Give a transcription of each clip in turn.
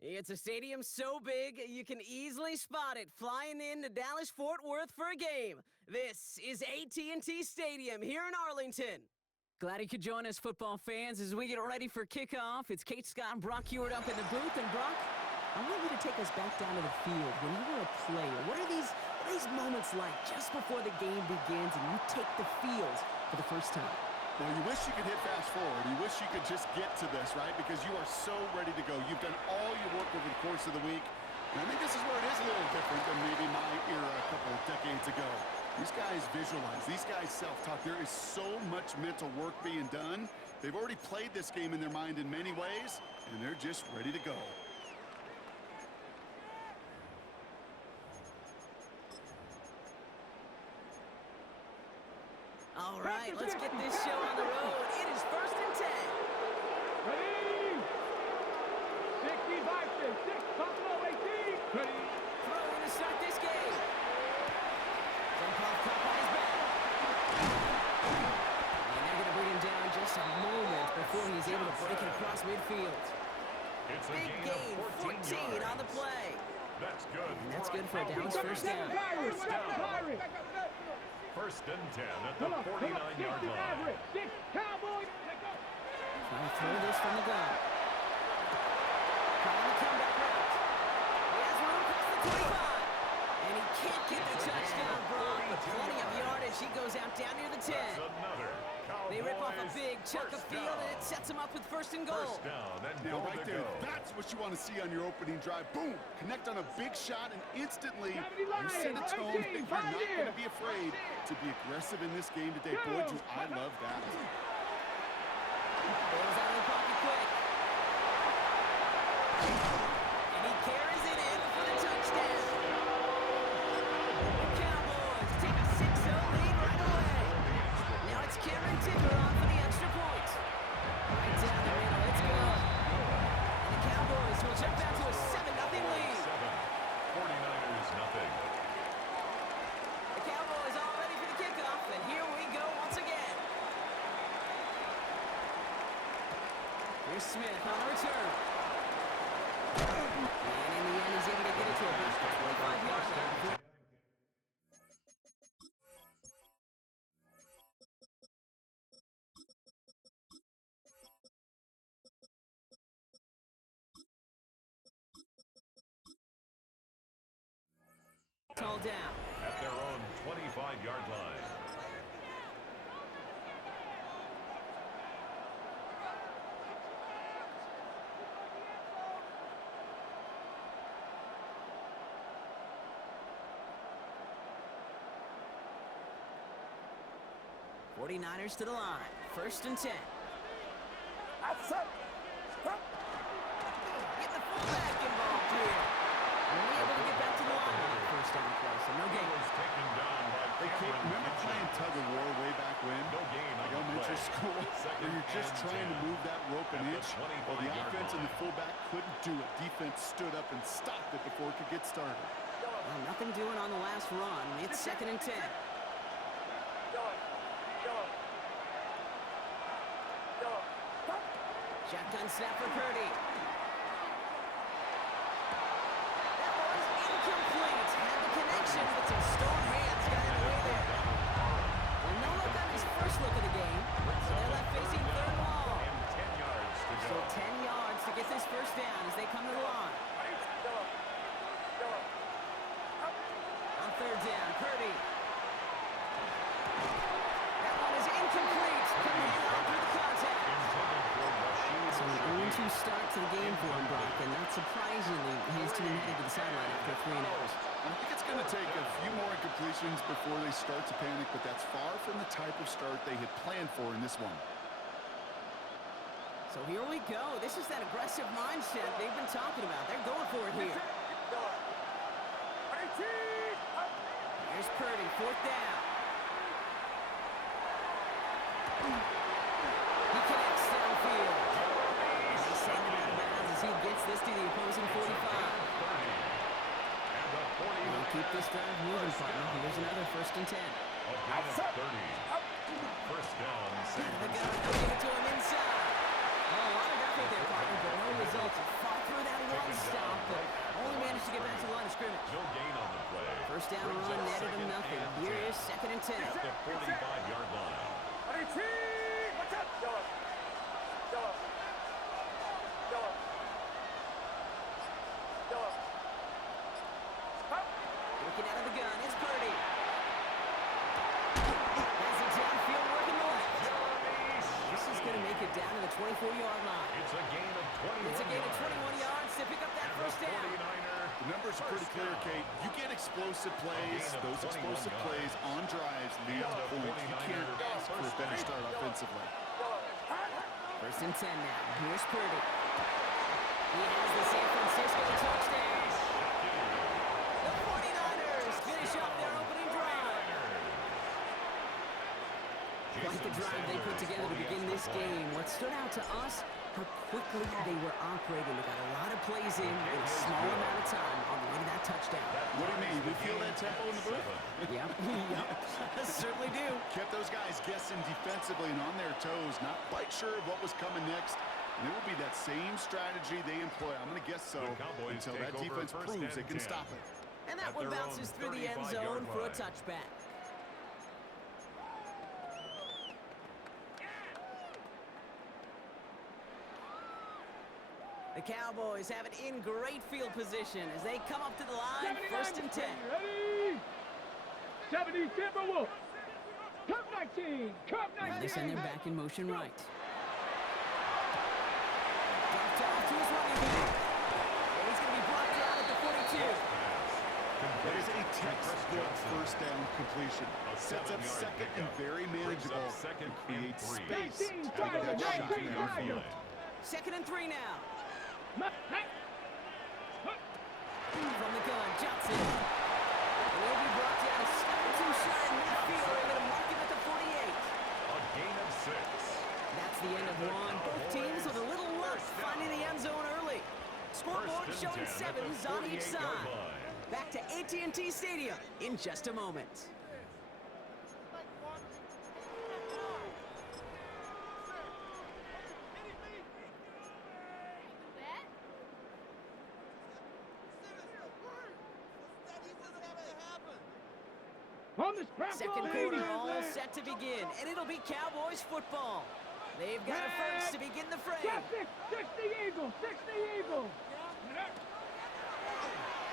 It's a stadium so big, you can easily spot it flying into Dallas-Fort Worth for a game. This is AT&T Stadium here in Arlington. Glad you could join us, football fans, as we get ready for kickoff. It's Kate, Scott, and Brock Hewitt up in the booth. And Brock, I want you to take us back down to the field. When you were a player, what are these moments like just before the game begins and you take the field for the first time? Well, you wish you could hit fast forward. You wish you could just get to this, right? Because you are so ready to go. You've done all your work over the course of the week. And I think this is where it is a little different than maybe my era a couple of decades ago. These guys visualize. These guys self-talk. There is so much mental work being done. They've already played this game in their mind in many ways, and they're just ready to go. All right, let's get this show on the road. It is 1st and 10. Ready? 65, 6, Buffalo 18. Ready? Throwing to start this game. Jump off, caught by his back. And they're going to bring him down just a moment before he's able to break it across midfield. It's a Big gain gain, of 14 14 on yards. the play. That's good. And that's good for a Dallas first down. First and 10 at the 49-yard line. 6, Cowboys. Trying to throw this from the gun. Trying to come back route. He has room past the 25. And he can't get the touchdown, Brock, but plenty of yardage. He goes out down near the 10. That's another Cowboys They rip off a big chunk of field, and it sets him up with 1st and goal. First down and Now, goal right to there, go. that's what you want to see on your opening drive. Boom! Connect on a big shot, and instantly you set a tone that you're not going to be afraid to be aggressive in this game today. Boy, do I love that. Ball's out of the pocket quick. And he carries it in for the touchdown. The Cowboys take a 6-0 lead right away. Now it's Cameron Ticker on for the extra point. Right down the middle, it's good. And the Cowboys will jump out to a 7-0 lead. 49ers nothing. The Cowboys all ready for the kickoff, and here we go once again. Here's Smith on the return. And in the end, he's able to get it to about the 25-yard line. Call down. At their own 25-yard line. '49ers to the line. 1st and 10. Get the fullback involved here. We're able to get back to the line on that 1st down play, so no gain. Was taken down by Hey, Kate, remember playing tug of war way back when? No gain on Like the elementary play. school, Second where you're just and trying to 10 move that rope an at the inch. Well, the 25-yard offense and the line. fullback couldn't do it. Defense stood up and stopped it before it could get started. Well, nothing doing on the last run. It's 2nd and 10. Shotgun snap for Purdy. That was incomplete. Had the connection, but some strong hands got in the way there. Well, no look on his first look of the game, so they're left facing 3rd and long. And 10 yards to go. So 10 yards to get this 1st down as they come to the line. On 3rd down, Purdy. That one is incomplete. Couldn't hang on through the contact. Intended for Rashid So an Shaheed. 0-2 start to the game for him, Brock, and not surprisingly, his team headed to the sideline after 3 hours. I think it's going to take a few more incompletions before they start to panic, but that's far from the type of start they had planned for in this one. So here we go. This is that aggressive mindset they've been talking about. They're going for it here. Here's Purdy, 4th down. He connects downfield. And he's taken out of bounds as he gets this to the opposing 45. And the 40. They'll keep this drive moving, partner. Here's another 1st and 10. A gain of 30. First down, San They'll Francisco. give it to him inside. Oh, a lot of effort there, partner, but no results. A 4th through that one stop, but only managed to get back to the line of scrimmage. No gain on the play. First down Brings run up netted him second nothing. and Here 10. is 2nd and 10. At the 45-yard line. Looking out of the gun, it's Purdy. Has it downfield working the left. This is going to make it down to the 24-yard line. It's a gain of 21 It's a gain of yards. 21 yards to pick up that And first the down. 49er The numbers are pretty clear, Kate. You get explosive plays. gain of Those 21 explosive yards. plays on drives lead to the points. You 49er can't ask for a better start offensively. First and 10 now. Here's Purdy. He has the San Francisco touchdown. The 49ers finish up their opening drive. Quite the drive they put together to begin this game. What stood out to us, how quickly they were operating. They got a lot of plays in a small amount of time on the way to that touchdown. What do you mean? We feel that tempo in the booth? Yep, certainly do. Kept those guys guessing defensively and on their toes, not quite sure of what was coming next. And it will be that same strategy they employ. I'm going to guess so The Cowboys until take that over defense first proves and they can 10. stop it. And that At one their bounces own through the end 35-yard zone for a line. touchback. The Cowboys have it in great field position as they come up to the line, 1st and 10. Ready? 70 Timberwolves. Cup 19. Cup Now they 19. send them back in motion right. Dropped off to his running back. And he's going to be brought down at the 42. That is a textbook first down completion. Sets up 7-yard second and pickup. very Brings up manageable. second And creates and 3. space to 19 take that shot driver, 19 downfield. 2nd and 3 now. From From the gun, Johnson. And he'll be brought down a step or two shy in midfield. They're going to mark him at the 48. A gain of 6. That's the end of one. Both teams with a little luck finding the end zone early. Scoreboard First and showing 10 at the sevens on each 48-yard side. line. Back to AT&T Stadium in just a moment. On the scramble. Second quarter all set to begin, and it'll be Cowboys football. They've got it first to begin the fray. 60 Eagles. 60 Eagles.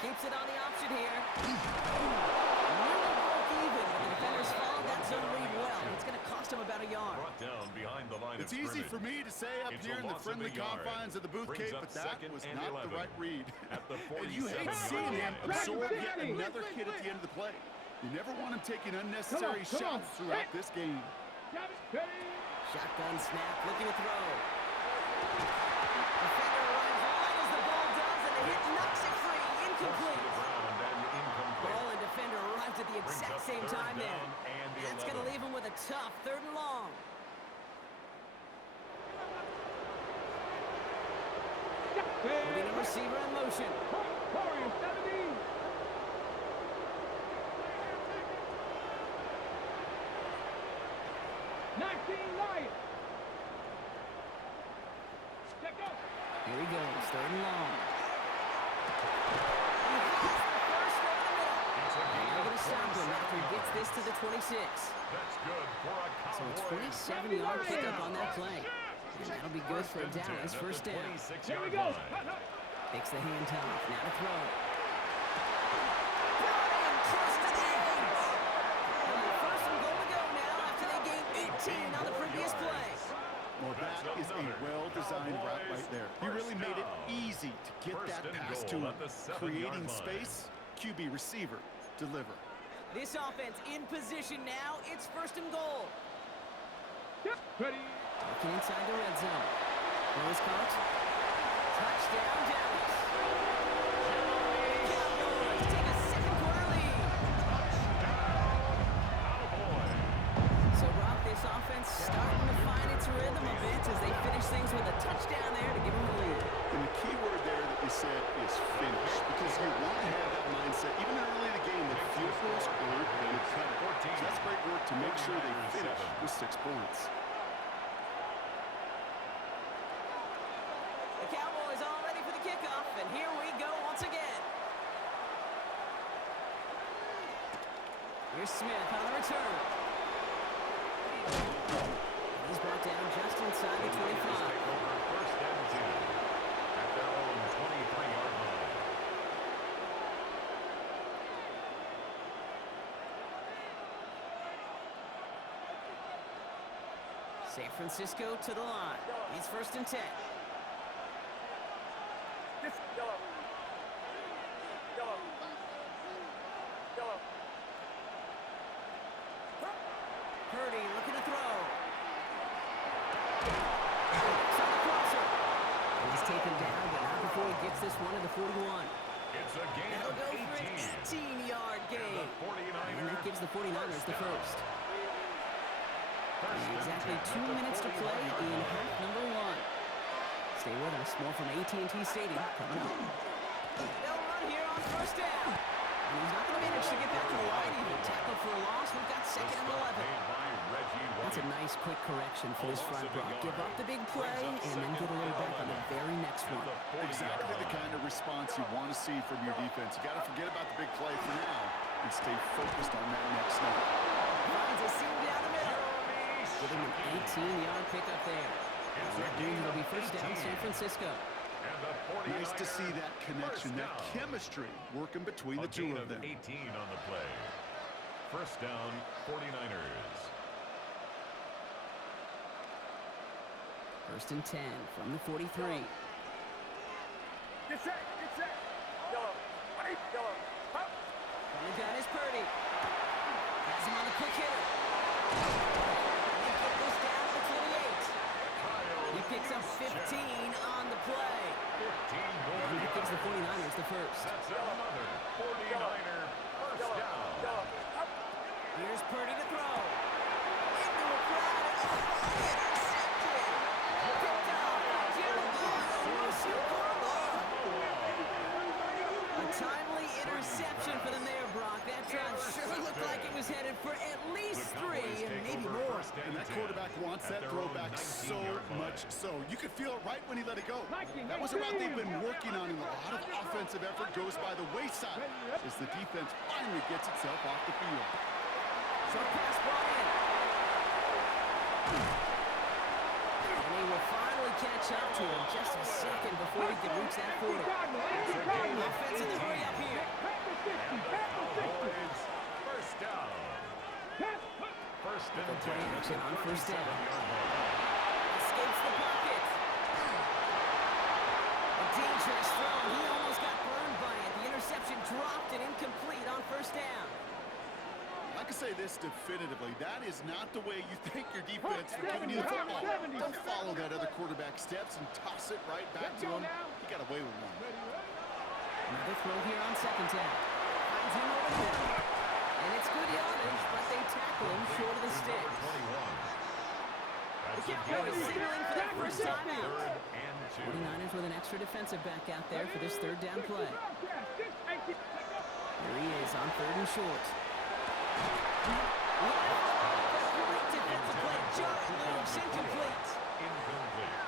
Keeps it on the option here. Nearly broke even, but the defenders followed that zone read well. It's going to cost him about a yard. Brought down behind the line It's of easy scrimmage. for me to say up It's here a in the loss of friendly a yard. confines of the booth, Brings Kate, up but that second was and not 11. the right read. At the And you hate 47-yard seeing him line. absorb yet Ready. another hit at the end of the play. You never want him taking unnecessary Come on. shots throughout this game. Ready. Shotgun snap, looking to throw. Defender runs right as the ball does, and the hit knocks it free. Close to Incomplete. the ground and incomplete. Ball and defender arrived at the Brings exact up same third time there. down and That's going to 11. leave him with a tough 3rd and long. Putting a receiver in motion. Warriors 70. Lions. Check out. Here he goes, 3rd and long. He hits the first over the middle. It's a And gain they're of going to stop him after he 27 gets this to the 26. That's good for a So a Cowboys. 27-yard pickup on that play. And that'll be good for a Dallas first down. Here we go. Takes the handoff, now to throw. Brought in close to the end. And the first and goal to go now after they gained 18 on the previous play. Well, that is a well-designed route right there. He really made it easy to get First that and pass to goal him. at the 7-yard Creating line. space, QB receiver, deliver. This offense in position now. It's 1st and goal. Yep. Ready. Looking inside the red zone. Throw is caught. Touchdown, Dallas. Cowboys take a 2nd quarter lead. So, Rob, this offense starting to find its rhythm a bit as they finish things with a touchdown there to give them the lead. And the key word there that you said is finish, because you want to have that mindset, even early in the game, that field goals aren't going to cut it. So that's great work to make sure they finish with 6 points. The Cowboys all ready for the kickoff. Here's Smith on the return. He's brought down just inside the 25. First and 10 at their own 23-yard line. San Francisco to the line. It's first and 10. Purdy looking to throw. It's on the crosser. He's taken down, but not before he gets this one to the 41. It's a gain That'll of go for 18. an 18-yard gain. And that gives the 49ers the first. Exactly 2 minutes to play in half number 1. Stay with us. More from AT&T Stadium coming up. They'll run here on first down. And he's not going to manage to get back to the line even. Tackle for a loss. We've got second and 11. That's a nice quick correction for this front block. Give up the big play and then get a little back on the very next one. Exactly the kind of response you want to see from your defense. You got to forget about the big play for now and stay focused on that next snap. Finds a seam down the middle. Give him an 18-yard pickup there. And that means it'll be first down San Francisco. Nice to see that connection, that chemistry working between the two of them. 18 on the play. First down, 49ers. First and 10 from the 43. Get set. From the gun is Purdy. Has him on the quick hitter. They get this down to the 28. He picks up 15 on the play. 15 more. And that gives the 49ers the first. That's another 49er first down. Here's Purdy to throw. Into a crowd. Intercepted. Picked off by a timely interception for them there, Brock. That drive sure looked like it was headed for at least 3 and maybe more. And that quarterback wants that throwback so much so. You could feel it right when he let it go. That was a route they've been working on, and a lot of offensive effort goes by the wayside as the defense finally gets itself off the field. Short pass brought in. And they will finally catch up to him just a second before he can reach that 40. Offense in the hurry up here. Cowboys, first down. First and 10 Action on first down. 7-yard line. Escapes the pocket. A dangerous throw. He almost got burned by it. The interception dropped and incomplete on first down. I can say this definitively. That is not the way you thank your defense for giving you the football. Don't follow that other quarterback steps and toss it right back to him. He got away with one. Another throw here on second down. Finds him over the middle. And it's good yardage, but they tackle him short of the sticks. 21. The Cowboys signaling for that first time out. Third and 2. 49ers with an extra defensive back out there for this third down play. Here he is on third and short. Great defensive play. Jarrett moves incomplete.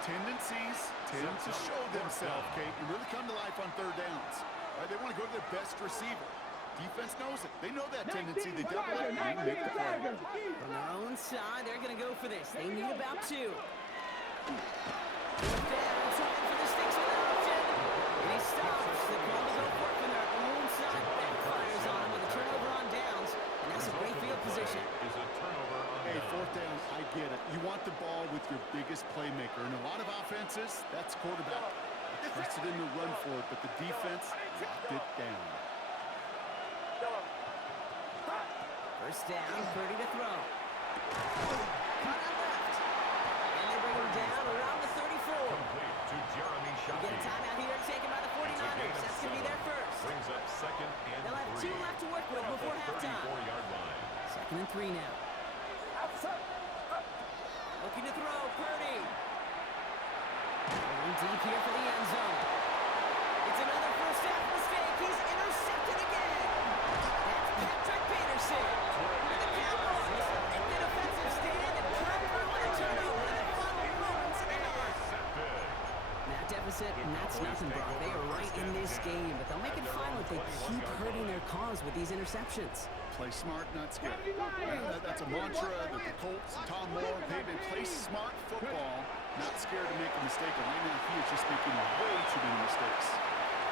Tendencies tend to show themselves, Kate, and really come to life on third downs. Right, they want to go to their best receiver. Defense knows it. They know that tendency. They double it and make the play. From their own side, they're going to go for this. They need about 2. Fourth down, trying for the sticks with an option. And he stops. The call to go for it from their own side. Backfires on him with a turnover on downs. And that's a great field position. Is a turnover on Hey, downs. fourth down, I get it. You want the ball with your biggest playmaker. In a lot of offenses, that's quarterback. Trusted him to run for it, but the defense locked it down. First down, Purdy to throw. Cut out left. And they bring him down around the 34. Complete to Jeremy We Shockey. get a timeout here taken by the 49ers. That's going to be their first. Brings up second and They'll have 3. 2 left to work with At before the halftime. 34-yard line. Second and 3 now. Looking to throw, Purdy. Going deep here for the end zone. It's another first half mistake. He's intercepted again. That's Patrick Peterson. And the Cowboys take the defensive stand and come through with a turnover in the final moments. And that deficit pass it, and that's nothing, Brock. They are right in this game, but they'll make it final if they keep hurting their cause with these interceptions. Play smart, not scared. That's a mantra that the Colts and Tom Moore, they play smart football, not scared to make a mistake. And right now, he is just making way too many mistakes.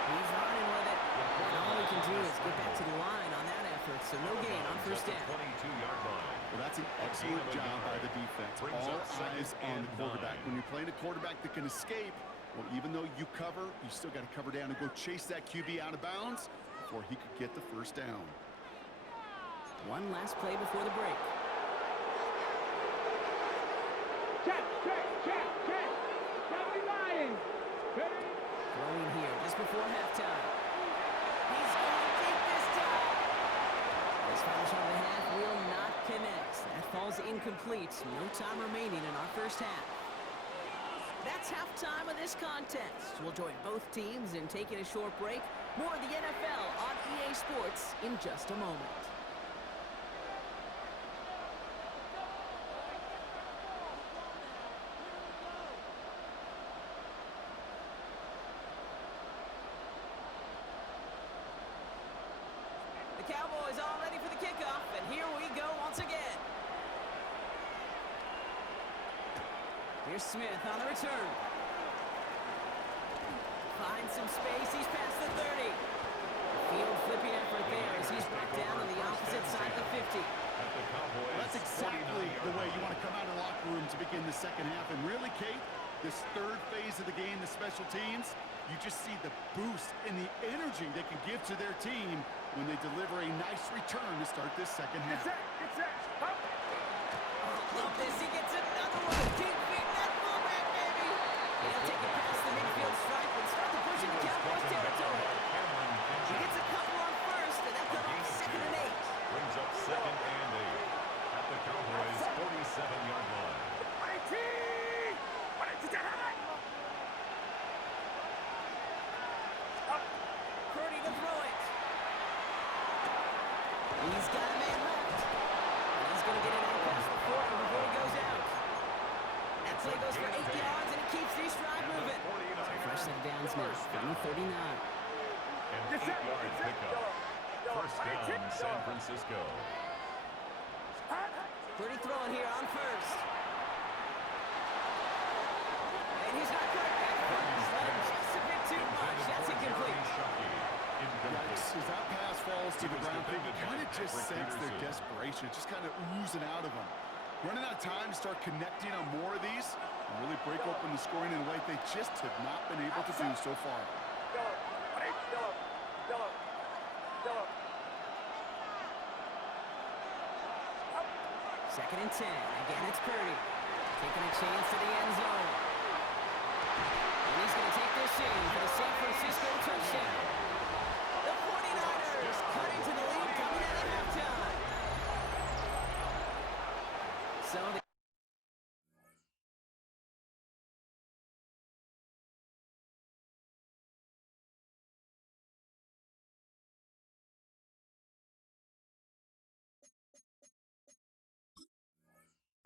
He's running with it. And all he can do is get back to the line on that effort, so no gain on first down. 22-yard line. Well, that's an excellent job by the defense. All eyes on the quarterback. When you're playing a quarterback that can escape, well, even though you cover, you still got to cover down and go chase that QB out of bounds before he could get the first down. One last play before the break. Check. Cowboy Lions. Ready? Throwing here just before halftime. He's going deep this time. This final shot of the half will not connect. That falls incomplete. No time remaining in our first half. That's halftime of this contest. We'll join both teams in taking a short break. More of the NFL on EA Sports in just a moment. The Cowboys all ready for the kickoff, and here we go once again. Here's Smith on the return. Finds some space. He's past the 30. Field flipping effort there as he's brought down on the opposite side of the 50. That's exactly the way you want to come out of the locker room to begin the second half. And really, Kate, this third phase of the game, the special teams, you just see the boost and the energy they can give to their team when they deliver a nice return to start this second half. Love this. He gets another one. Keep feeding that fullback, baby. He'll take it past the midfield stripe and start to push into Cowboys territory. He gets a couple on first, and that cut off 2nd and 8. Brings up 2nd and 8 at the Cowboys' 47-yard line. Purdy to throw it. He's got a man left. And he's going to get it out past the 40 before he goes out. That play goes for 8 yards, and it keeps the stride moving. Fresh set of downs now from the 39. An 8-yard pickup. First down, San Francisco. Purdy throwing here on first. And he's not quite back first. Let him just a bit too much. That's incomplete. Yikes, as that pass falls to the ground, you kind of just sense their desperation, just kind of oozing out of them. Running out of time to start connecting on more of these and really break open the scoring in a way they just have not been able to do so far. Second and 10. Again, it's Purdy. Taking a chance to the end zone. And he's going to take this in for the San Francisco touchdown. The 49ers cutting to the lead coming out of halftime. So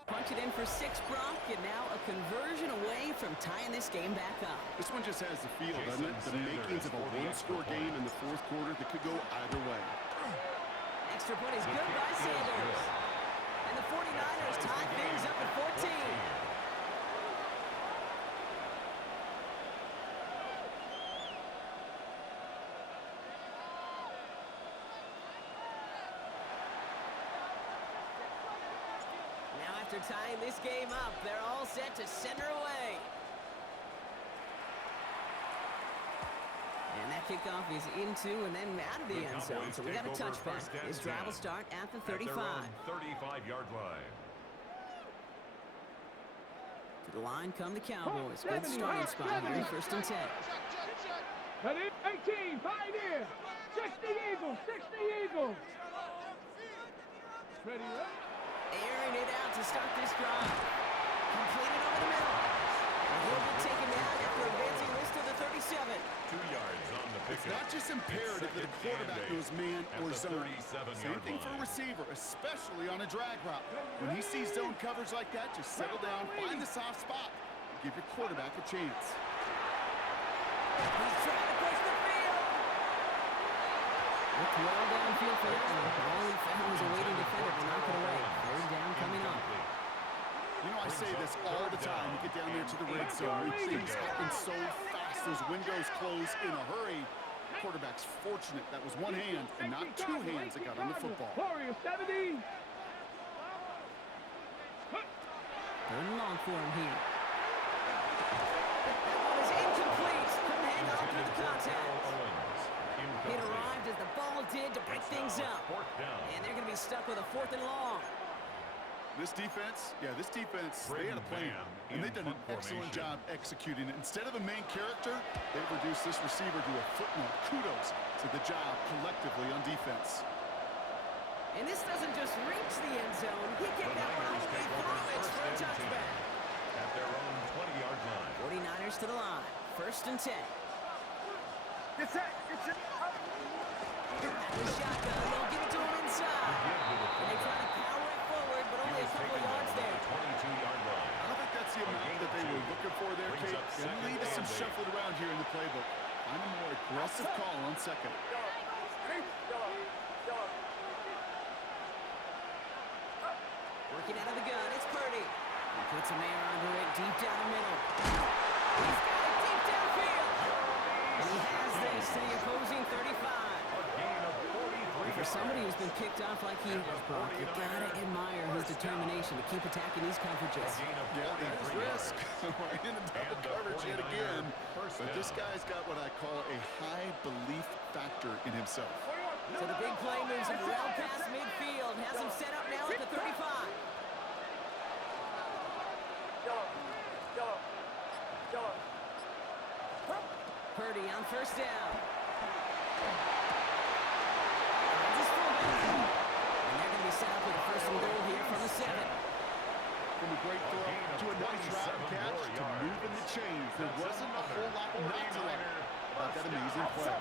punch it in for 6, Brock, and now a conversion away from tying this game back up. This one just has the feel, doesn't it? The makings of a one-score game in the fourth quarter that could go either way. Extra point is good by Sanders. And the 49ers tie things up at 14. After tying this game up, they're all set to center away. And that kickoff is into and then out of the end zone. So we got a touchback. This drive will start at the 35. 35-yard line. To the line come the Cowboys. Good starting spot here, 1st and 10. Ready? 18, pioneer. 60 Eagles, 60 Eagles. Ready, ready? Airing it out to start this drive. Completed over the middle. And he'll be taken down after advancing this to the 37. 2 yards on the pickup. It's not just imperative that a quarterback knows man or zone. Same thing for a receiver, especially on a drag route. When he sees zone coverage like that, just settle down, find the soft spot, and give your quarterback a chance. He's trying to push the field. Looked well downfield for that one. All he found was a waiting defender to knock it away. Third down coming up. You know, I say this all the time. You get down there to the red zone, things happen so fast. Those windows close in a hurry. Quarterback's fortunate that was one hand and not two hands that got on the football. Warrior 70. Third and long for him here. That one is incomplete. Couldn't hang on through the contact. It arrived as the ball did to break things up. And they're going to be stuck with a 4th and long. This defense, they had a plan, and they've done an excellent job executing it. Instead of a main character, they've reduced this receiver to a footnote. Kudos to the job collectively on defense. And this doesn't just reach the end zone. He kicked that one all the way through it for a touchback. At their own 20-yard line. 49ers to the line. 1st and 10. It's it. At the shotgun, they'll give it to him inside. And they try to power it forward, but only a couple of yards there. 22-yard line. I don't think that's the amount that they were looking for there, Kate. And leave some shuffled around here in the playbook. Find a more aggressive call on second. Working out of the gun, it's Purdy. He puts a man under it deep down the middle. He's got it deep downfield. And he has this to the opposing 35. For somebody who's been kicked off like he has, Brock, you gotta admire his determination to keep attacking these coverages. Yeah, that is risk. Right in a double coverage yet again. But this guy's got what I call a high belief factor in himself. So the big play moves him well past midfield. Has him set up now at the 35. Purdy on 1st down. And they're going to be set up with a 1st and goal here from the 7. From a great throw to a nice route catch to moving the chains. There wasn't a whole lot not to like about that amazing play.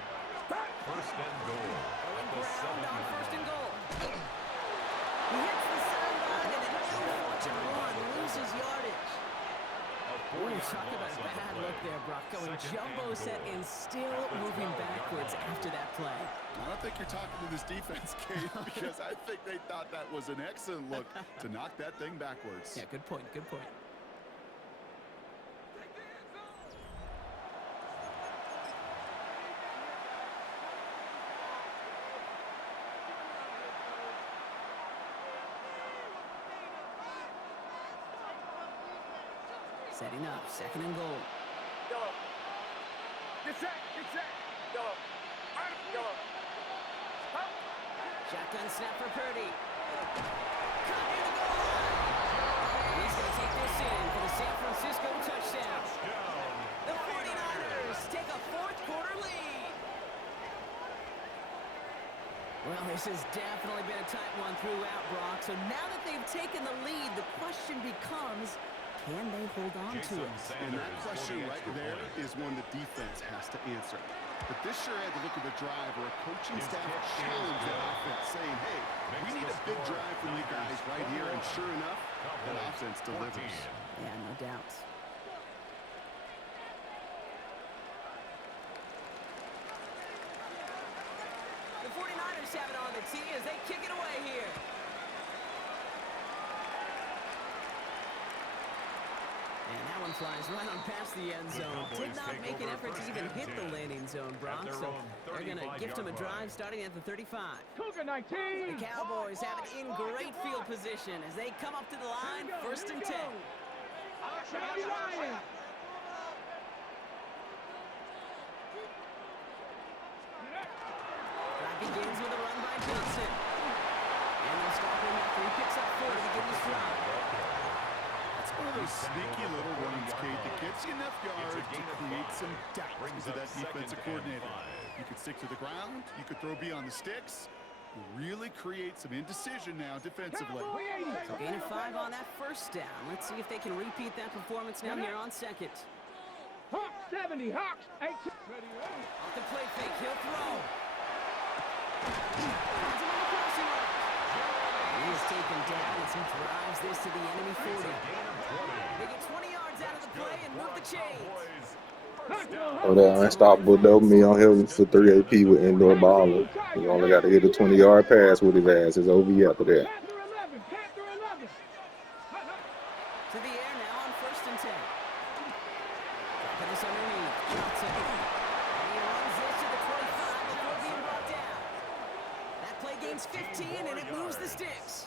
1st and goal. Going ground on 1st and goal. He hits the sideline and an unfortunate run loses yardage. Ooh, talk about a bad look there, Brock. Going jumbo set and still moving backwards after that play. I don't think you're talking to this defense, Kate, because I think they thought that was an excellent look to knock that thing backwards. Yeah, good point, good point. Setting up, 2nd and goal. It's it. Shotgun snap for Purdy. Caught near the goal line. He's going to take this in for the San Francisco touchdown. The 49ers take a 4th quarter lead. Well, this has definitely been a tight one throughout, Brock. So now that they've taken the lead, the question becomes, can they hold on to it? And that question right there is one the defense has to answer. But this sure had to look at the drive where a coaching staff challenged that offense, saying, hey, we need a big drive from you guys right here. And sure enough, that offense delivers. Yeah, no doubt. The 49ers have it on the tee as they kick it away here. And that one flies right on past the end zone. Did not make an effort to even hit the landing zone, Brock. So they're going to gift him a drive starting at the 35. Cougar 19. The Cowboys have it in great field position as they come up to the line, 1st and 10. Sammy Ryan. Drive begins with a run by Johnson. And they'll stop him after he picks up 4 to begin the stride. One of those sneaky little runs, Kate, that gets you enough yards to create some doubt into that defensive coordinator. You could stick to the ground. You could throw beyond the sticks. Really create some indecision now defensively. So gain of 5 on that 1st down. Let's see if they can repeat that performance now here on 2nd. Hawks 70. Hawks 18. Off the play fake, he'll throw. Finds him on the crossing route. He is taken down as he drives this to the enemy 40. They get 20 yards out of the play and move the chains. Oh, that unstoppable dopamine on him for 3 AP with indoor baller. He only got to hit a 20-yard pass with his ass. It's over after that. Panther 11. Panther 11. To the air now on 1st and 10. Dropping this underneath. Johnson. And he runs this to the 25 before being brought down. That play gains 15 and it moves the sticks.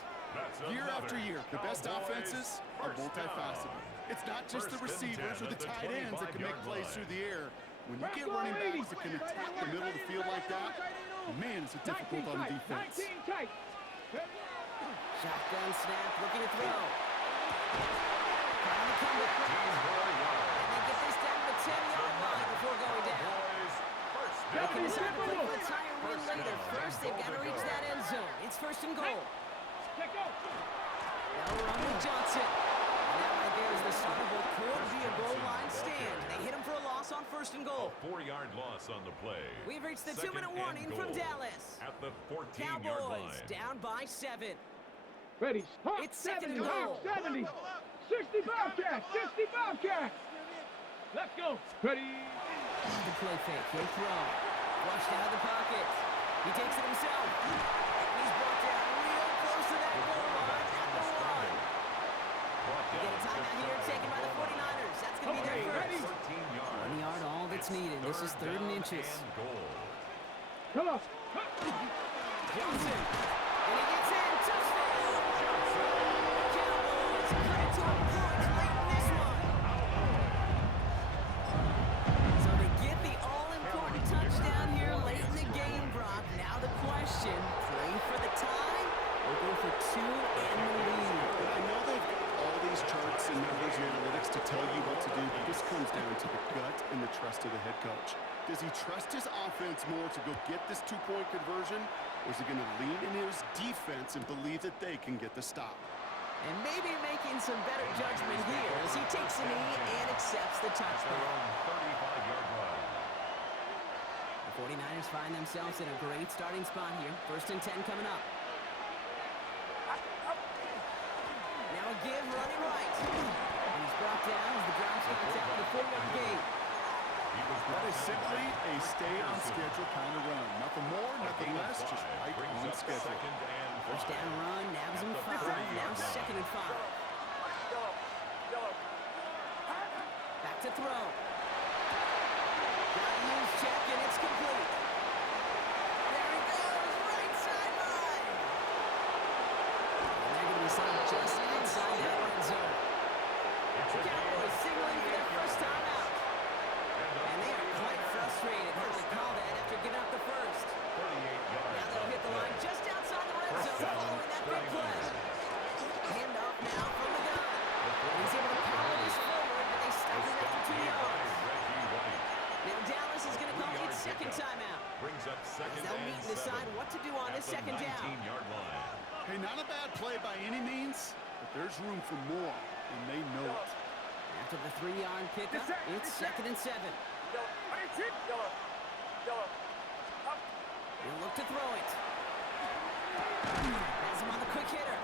Year after year, the best offenses are multifaceted. It's not just the receivers or the tight ends that can make plays through the air. When you get running backs that can attack the middle of the field like that, man, it's difficult on the defense. 19 tight. Shotgun snap, looking to throw. Trying to come back. And they get this down to the 10-yard line before going down. They can decide to play for the tire win later. First, they've got to reach that end zone. It's 1st and goal. Now run with Johnson. And that right there is the start of what could be a goal line stand. They hit him for a loss on 1st and goal. 4-yard loss on the play. We've reached the 2-minute warning from Dallas. At the 14-yard line. Cowboys down by 7. Ready. Hawk It's 2nd 70. and goal. Hawk 70. 60 Bobcats. 60 Bobcats. Let's go. Ready. The play fake. He'll throw. Flushed out of the pocket. He takes it himself. He's brought down real close to that goal line at the 1. We get a timeout here taken by the 49ers. That's going to be their first. 1 yard, all that's needed. This is 3rd and inches. Come on. Johnson. And he gets in. Touchdown. Cowboys cut it to a point late in this one. So they get the all-important touchdown here late in the game, Brock. Now the question, play for the tie or go for 2 and the lead? I know they've got all these charts and numbers and analytics to tell you what to do, but this comes down to the gut and the trust of the head coach. Does he trust his offense more to go get this 2-point conversion, or is he going to lean in his defense and believe that they can get the stop? And maybe making some better judgment here as he takes a knee and accepts the touchdown. 35-yard line. The 49ers find themselves in a great starting spot here. 1st and 10 coming up. Now a give running right. And he's brought down as the ground starts out the 4-yard gate. That is simply a stay-on-schedule kind of run. Nothing more, nothing less, just right on schedule. First down run, nabs him 5. Now 2nd and 5. Back to throw. Got a use check, and it's complete. There he goes, right sideline. And they're going to be signed just inside that red zone. The Cowboys signaling for their first time out. And they are quite frustrated having to call that after giving up the first. Now they'll hit the line just outside the red zone following that big play. Hand off now from the gun. And he's able to power this forward, but they stop him after 2 yards. Now Dallas is going to call its 2nd timeout. As they'll meet and decide what to do on this 2nd down. Hey, not a bad play by any means, but there's room for more, and they know it. After the 3-yard pickup, it's 2nd and 7. He'll look to throw it. Has him on the quick hitter.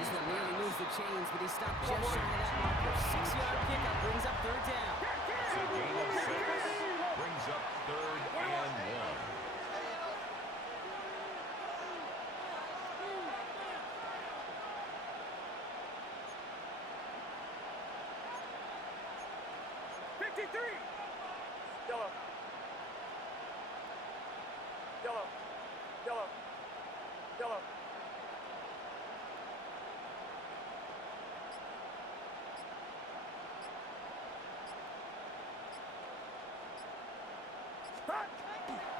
This one nearly moves the chains, but he stopped just shy of that marker. 6-yard pickup brings up 3rd down. Brings up 3rd and 1.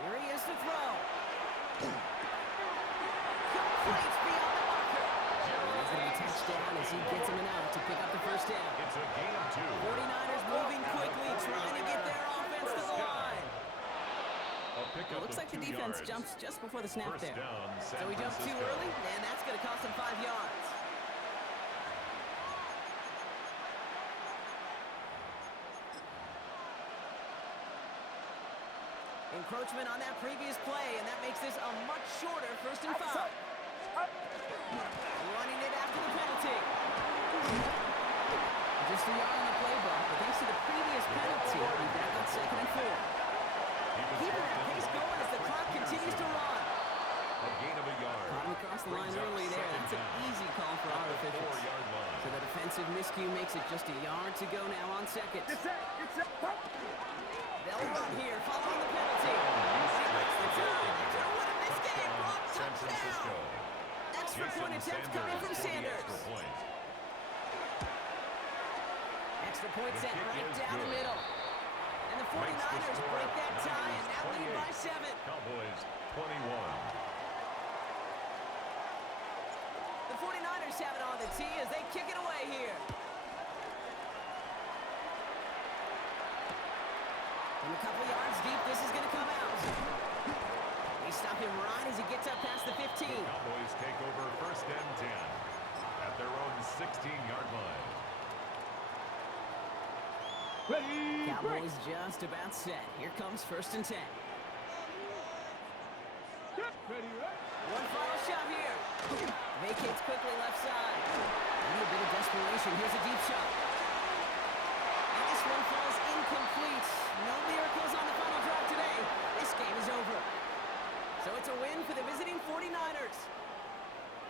Here he is to throw. Complete beyond the marker. And he's going to be touchdown as he gets him an out to pick up the first down. It's a gain of 2. 49ers moving quickly, trying to get their offense to the line. It looks like the defense jumps just before the snap there. So he jumped too early, and that's going to cost him 5 yards. Encroachment on that previous play, and that makes this a much shorter 1st and 5. Running it after the penalty. Just a yard on the play block, but thanks to the previous penalty, we've got 2nd and 4. Keeping that pace going as the clock continues to run. A gain of a yard. Caught him across the line Brings up early there. second That's an down. easy call for our At the officials. 4-yard line. So the defensive miscue makes it just a yard to go now on 2nd. They'll run here following the penalty. He breaks the tie. They're going to win in this game. Block San touchdown. Francisco. Extra Jason point attempt coming from for the Sanders. extra point. Extra point The set kick right is down the good. middle. And the Makes the 49ers score break that tie and now lead 28. by 7. Cowboys 21. The 49ers have it on the tee as they kick it away here. From a couple yards deep, this is going to come out. They stop him right as he gets up past the 15. Cowboys take over 1st and 10 at their own 16-yard line. Ready, break. Cowboys just about set. Here comes 1st and 10. Ready, right. One final shot here. Vacates quickly left side. Maybe a bit of desperation. Here's a deep shot. And this one falls incomplete. No miracles on the final drive today. This game is over. So it's a win for the visiting 49ers.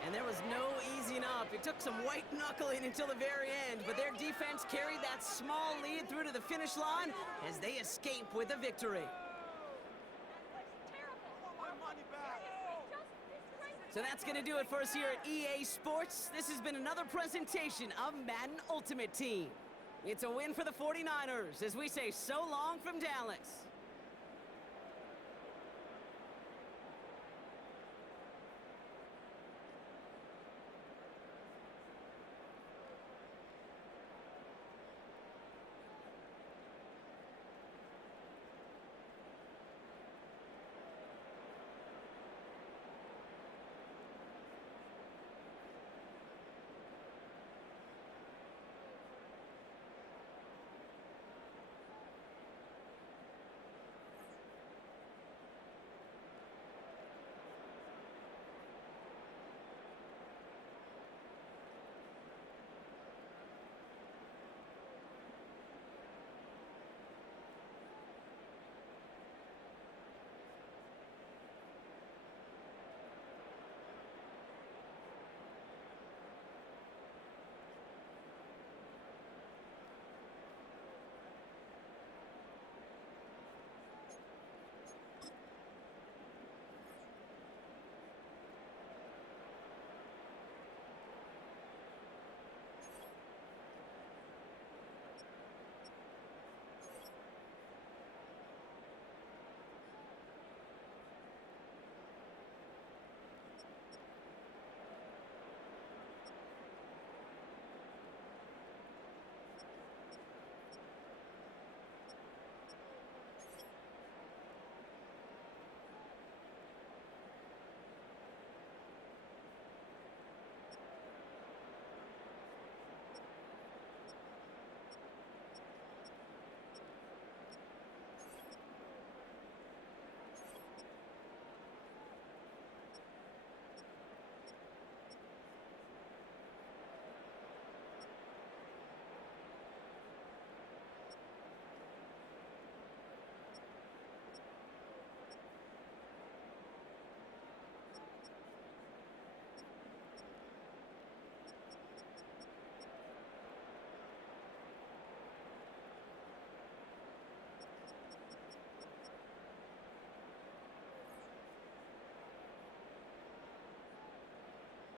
And there was no easing up. It took some white knuckling until the very end, but their defense carried that small lead through to the finish line as they escape with a victory. So that's going to do it for us here at EA Sports. This has been another presentation of Madden Ultimate Team. It's a win for the 49ers as we say so long from Dallas.